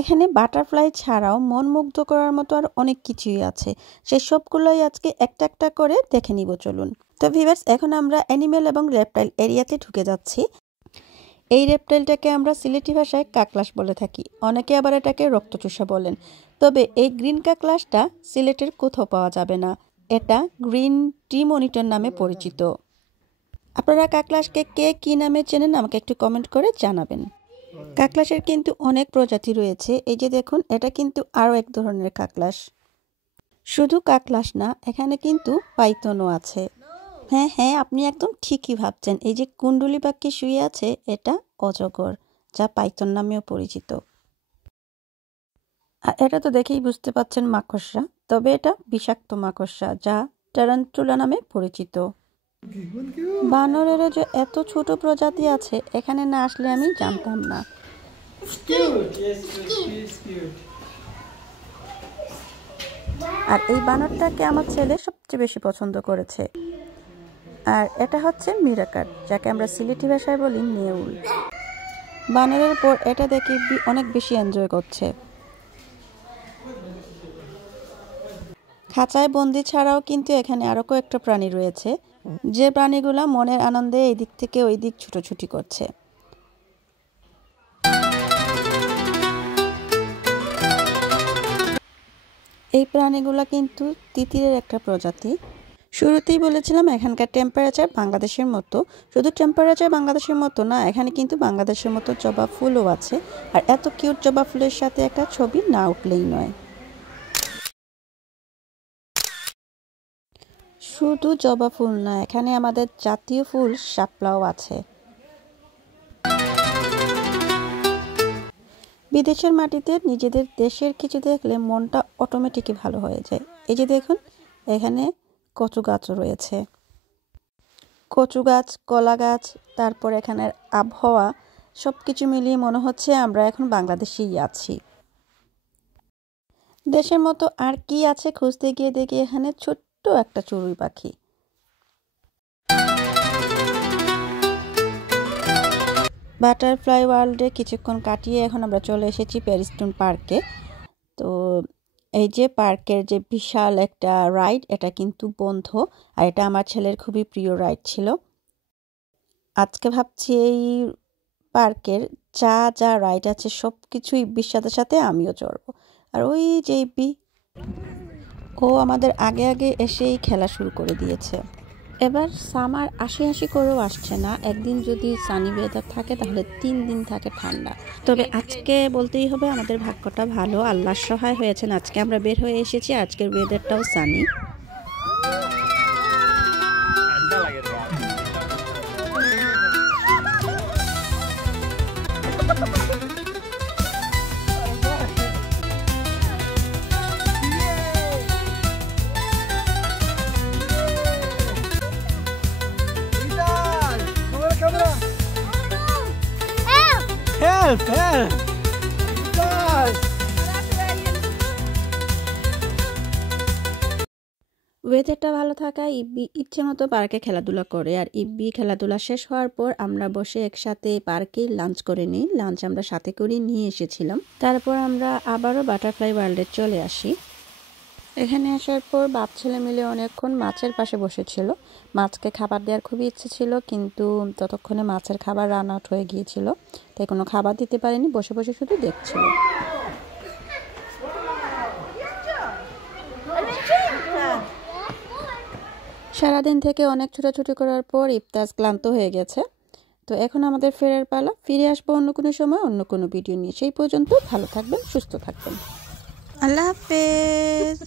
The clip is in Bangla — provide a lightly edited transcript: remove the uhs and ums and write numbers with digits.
এখানে বাটারফ্লাই ছাড়াও মন মুগ্ধ করার মতো আর অনেক কিছুই আছে, সেই সবগুলোই আজকে একটা একটা করে দেখে নিব চলুন। তো ভিউয়ার্স, এখন আমরা অ্যানিমেল এবং রেপটাইল এরিয়াতে ঢুকে যাচ্ছি। এই রেপটাইলটাকে আমরা সিলেটি ভাষায় কাকলাস বলে থাকি, অনেকে আবার এটাকে রক্তচোষা বলেন। তবে এই গ্রিন কাকলাসটা সিলেটের কোথাও পাওয়া যাবে না, এটা গ্রিন টি মনিটর নামে পরিচিত। আপনারা কাকলাসকে কে কী নামে চেনেন আমাকে একটু কমেন্ট করে জানাবেন। কাকলাসের কিন্তু অনেক প্রজাতি রয়েছে, এই যে দেখুন এটা কিন্তু আরও এক ধরনের কাকলাস। শুধু কাকলাস না, এখানে কিন্তু পাইথনও আছে। হ্যাঁ হ্যাঁ, আপনি একদম ঠিকই ভাবছেন, এই যে কুণ্ডুলি পাখি শুয়ে আছে এটা অজগর, যা পাইথন নামেও পরিচিত। আর এটা তো দেখেই বুঝতে পাচ্ছেন মাকড়সা, তবে এটা বিষাক্ত মাকড়সা যা টারান্টুলা নামে পরিচিত। বানরেরও যে এত ছোট প্রজাতি আছে এখানে না আসলে আমি জানতাম না। আর এই বানরটাকে আমার ছেলে সবচেয়ে বেশি পছন্দ করেছে। আর এটা হচ্ছে মিরাকার, যাকে আমরা সিলেটি ভাষায় বলি নেউল। বানরের পর এটা দেখে অনেক বেশি এনজয় করছে। খাঁচায় বন্দি ছাড়াও কিন্তু এখানে আরো কয়েকটা প্রাণী রয়েছে, যে প্রাণীগুলা মনের আনন্দে এই দিক থেকে ওই দিক ছুটোছুটি করছে। এই প্রাণীগুলা কিন্তু তিতিরের একটা প্রজাতি। শুরুতেই বলেছিলাম এখানকার টেম্পারেচার বাংলাদেশের মতো, শুধু টেম্পারেচার বাংলাদেশের মতো না, এখানে কিন্তু বাংলাদেশের মতো জবা ফুলও আছে। আর এত কিউট জবা ফুলের সাথে একটা ছবি না উঠলেই নয়। শুধু জবা ফুল না, এখানে আমাদের জাতীয় ফুল শাপলাও আছে। বিদেশের মাটিতে নিজেদের দেশের কিছু দেখলে মনটা অটোমেটিকই ভালো হয়ে যায়। এই যে দেখুন এখানে কচু গাছও রয়েছে, কচু গাছ, কলা গাছ, তারপর এখানের আবহাওয়া সবকিছু মিলিয়ে মনে হচ্ছে আমরা এখন বাংলাদেশেই আছি। দেশের মতো আর কি আছে খুঁজতে গিয়ে দেখি এখানে ছোট্ট একটা চড়ুই পাখি। বাটারফ্লাই ওয়ার্ল্ডে কিছুক্ষণ কাটিয়ে এখন আমরা চলে এসেছি প্যারিস্টন পার্কে। তো এই যে পার্কের যে বিশাল একটা রাইড, এটা কিন্তু বন্ধ, আর এটা আমার ছেলের খুবই প্রিয় রাইড ছিল। আজকে ভাবছি এই পার্কের যা যা রাইড আছে সব কিছুই ইব্বির সাথে সাথে আমিও চড়বো। আর ওই যে ইব্বি, ও আমাদের আগে আগে এসেই খেলা শুরু করে দিয়েছে। এবার সামার হাসি হাসি করেও আসছে না, একদিন যদি সানি ওয়েদার থাকে তাহলে 3 দিন থাকে ঠান্ডা। তবে আজকে বলতেই হবে আমাদের ভাগ্যটা ভালো, আল্লাহর সহায় হয়েছেন, আজকে আমরা বের হয়ে এসেছি, আজকের ওয়েদারটাও সানি। Help! Help! ওয়েদারটা ভালো থাকায় ইব্বি ইচ্ছে মতো পার্কে খেলাধুলা করে। আর ইব্বি খেলাধুলা শেষ হওয়ার পর আমরা বসে একসাথে পার্কে লাঞ্চ করে নিই। লাঞ্চ আমরা সাথে করে নিয়ে এসেছিলাম। তারপর আমরা আবারও বাটারফ্লাই ওয়ার্ল্ডে চলে আসি। এখানে আসার পর বাপ ছেলে মিলে অনেকক্ষণ মাছের পাশে বসেছিল। মাছকে খাবার দেওয়ার খুবই ইচ্ছে ছিল, কিন্তু ততক্ষণে মাছের খাবার রান আউট হয়ে গিয়েছিল, তাই কোনো খাবার দিতে পারেনি, বসে বসে শুধু দেখছিল। সারাদিন থেকে অনেক ছোটাছুটি করার পর ইফতাজ ক্লান্ত হয়ে গেছে। তো এখন আমাদের ফেরার পালা। ফিরে আসবো অন্য কোনো সময় অন্য কোনো ভিডিও নিয়ে। সেই পর্যন্ত ভালো থাকবেন, সুস্থ থাকবেন। আল্লাহ হাফেজ।